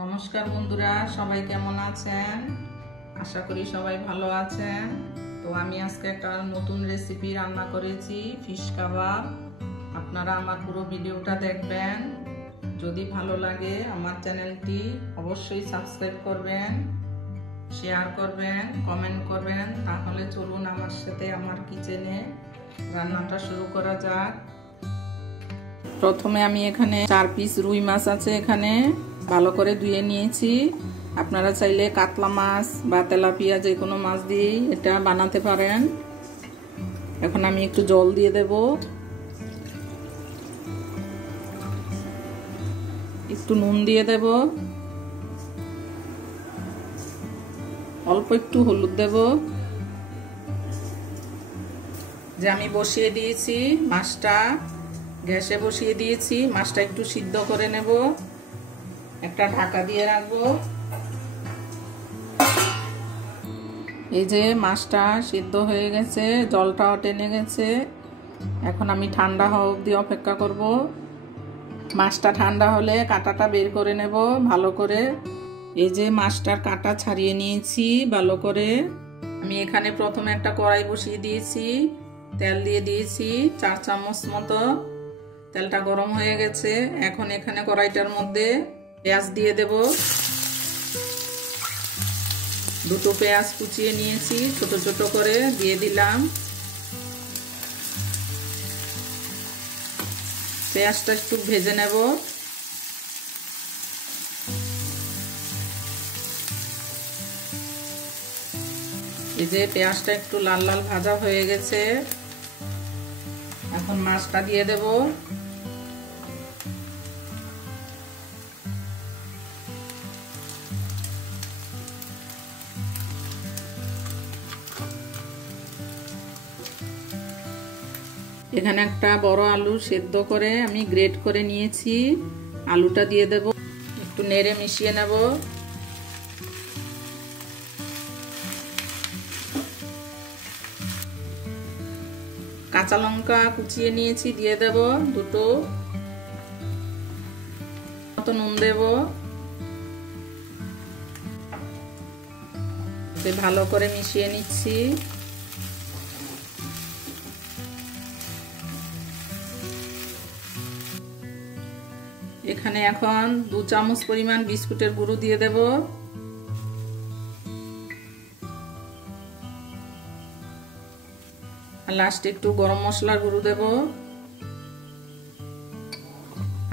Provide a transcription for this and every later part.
নমস্কার বন্ধুরা, সবাই কেমন আছেন? আশা করি সবাই ভালো আছেন। তো আমি আজকে একটা নতুন রেসিপি রান্না করেছি, ফিশ কাবাব। আপনারা আমার পুরো ভিডিওটা দেখবেন। যদি ভালো লাগে আমার চ্যানেলটি অবশ্যই সাবস্ক্রাইব করবেন, শেয়ার করবেন, কমেন্ট করবেন। তাহলে চলুন আমার সাথে আমার কিচেনে রান্নাটা শুরু করা যাক। প্রথমে আমি এখানে 4 পিস রুই মাছ আছে, এখানে ভালো করে ধুয়ে নিয়েছি। আপনারা চাইলে কাতলা মাছ বা তেলাপিয়া যে কোনো মাছ দিয়েই এটা বানাতে পারেন। এখন আমি একটু জল দিয়ে দেব, একটু নুন দিয়ে দেব, অল্প একটু হলুদ দেব। যে আমি বসিয়ে দিয়েছি মাছটা, গ্যাসে বসিয়ে দিয়েছি। মাছটা একটু সিদ্ধ করে নেব, একটা ঢাকা দিয়ে রাখবো। এই যে মাছটা সিদ্ধ হয়ে গেছে, জলটাও টেনে গেছে। এখন আমি ঠান্ডা হওয়া অবধি অপেক্ষা করব। মাছটা ঠান্ডা হলে কাঁটাটা বের করে নেব ভালো করে। এই যে মাছটার কাঁটা ছাড়িয়ে নিয়েছি ভালো করে। আমি এখানে প্রথমে একটা কড়াই বসিয়ে দিয়েছি, তেল দিয়ে দিয়েছি 4 চামচ মতো। তেলটা গরম হয়ে গেছে। এখন এখানে কড়াইটার মধ্যে পেঁয়াজ দিয়ে দেব। দুটো পেঁয়াজ কুচিয়ে নিয়েছি, ছোট ছোট করে দিয়ে দিলাম। পেঁয়াজটা একটু ভেজে নেব। এই যে পেঁয়াজটা একটু লাল লাল ভাজা হয়ে গেছে। এখন মাছটা দিয়ে দেব। এখানে একটা বড় আলু সেদ্ধ করে আমি গ্রেট করে নিয়েছি, আলুটা দিয়ে দেব। একটু নেড়ে মিশিয়ে নেব। কাঁচা লঙ্কা কুচিয়ে নিয়েছি, দিয়ে দেব দুটো। মতো নুন দেব। ভালো করে মিশিয়ে নিচ্ছি। এখানে এখন 2 চামচ পরিমাণ বিস্কুটের গুঁড়ো দিয়ে দেব। আর লাস্টে একটু গরম মশলার গুঁড়ো দেব।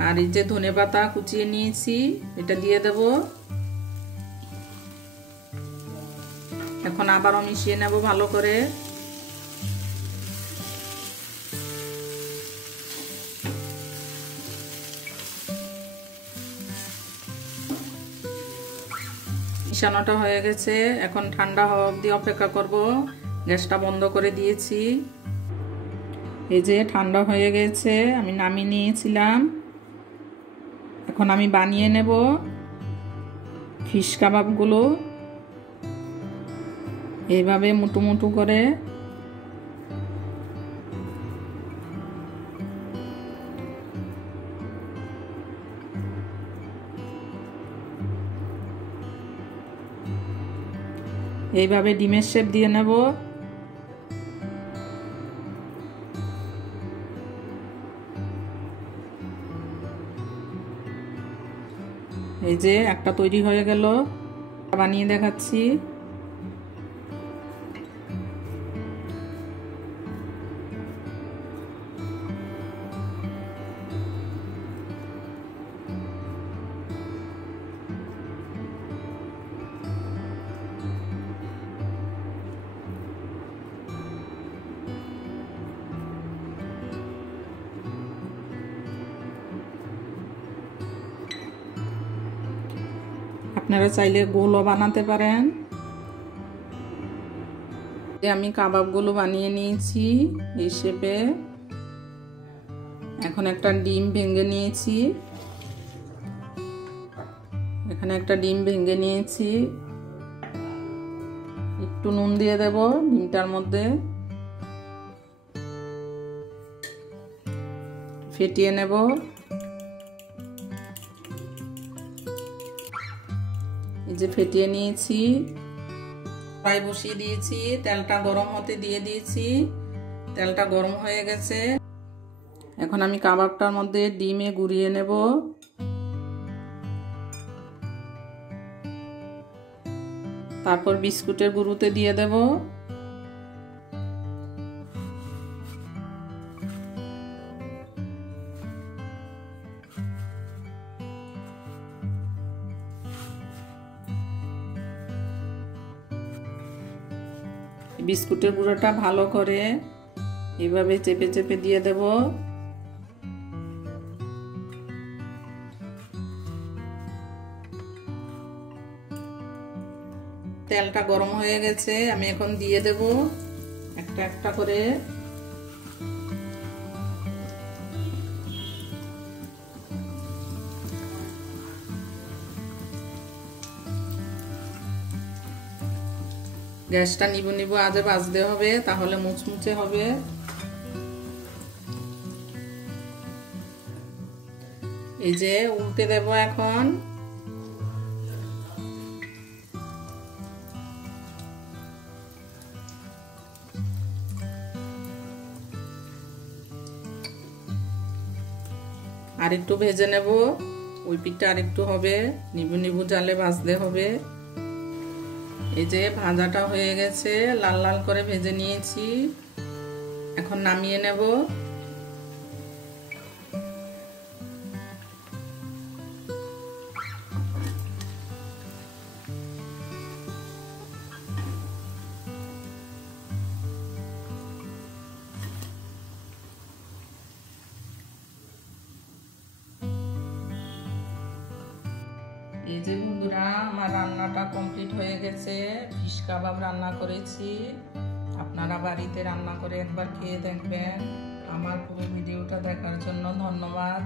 আর এই যে ধনেপাতা কুচিয়ে নিয়েছি, এটা দিয়ে দেব। এখন আবারও মিশিয়ে নেব ভালো করে। মিশানোটা হয়ে গেছে। এখন ঠান্ডা হওয়া অবধি অপেক্ষা করব। গ্যাসটা বন্ধ করে দিয়েছি। এই যে ঠান্ডা হয়ে গেছে, আমি নামিয়ে নিয়েছিলাম। এখন আমি বানিয়ে নেব ফিশ কাবাবগুলো। এইভাবে মুটু মুটু করে এইভাবে ডিমের শেপ দিয়ে নেব। এই যে একটা তৈরি হয়ে গেল, বানিয়ে দেখাচ্ছি। আপনারা চাইলে গোলও বানাতে পারেন। আমি কাবাবগুলো বানিয়ে নিয়েছি এই শেপে। এখন একটা ডিম ভেঙে নিয়েছি, এখানে একটা ডিম ভেঙে নিয়েছি। একটু নুন দিয়ে দেব ডিমটার মধ্যে, ফেটিয়ে নেব। এই যে ফেটিয়ে নিয়েছি, ফ্রাই বসিয়ে দিয়েছি, তেলটা গরম হতে দিয়ে দিয়েছি। তেলটা গরম হয়ে গেছে। এখন আমি কাবাবটার মধ্যে ডিমে গুঁড়িয়ে নেব। তারপর বিস্কুটের গুঁড়োতে দিয়ে দেব। বিস্কুটের গুঁড়োটা ভালো করে এভাবে চেপে চেপে দিয়ে দেব। তেলটা গরম হয়ে গেছে, আমি এখন দিয়ে দেব একটা একটা করে। গ্যাসটা নিবু নিবু আজে ভাজতে হবে, তাহলে মুচমুচে হবে। এই যে উল্টে দেব এখন। আরেকটু ভেজে নেব, ওই পিঠটা আরেকটু হবে, নিবু নিবু জালে ভাজতে হবে। এই যে ভাজাটা হয়ে গেছে, লাল লাল করে ভেজে নিয়েছি, এখন নামিয়ে নেব। এই যে বন্ধুরা, আমার রান্নাটা কমপ্লিট হয়ে গেছে। ফিশ কাবাব রান্না করেছি। আপনারা বাড়িতে রান্না করে একবার খেয়ে দেখবেন। আমার পুরো ভিডিওটা দেখার জন্য ধন্যবাদ।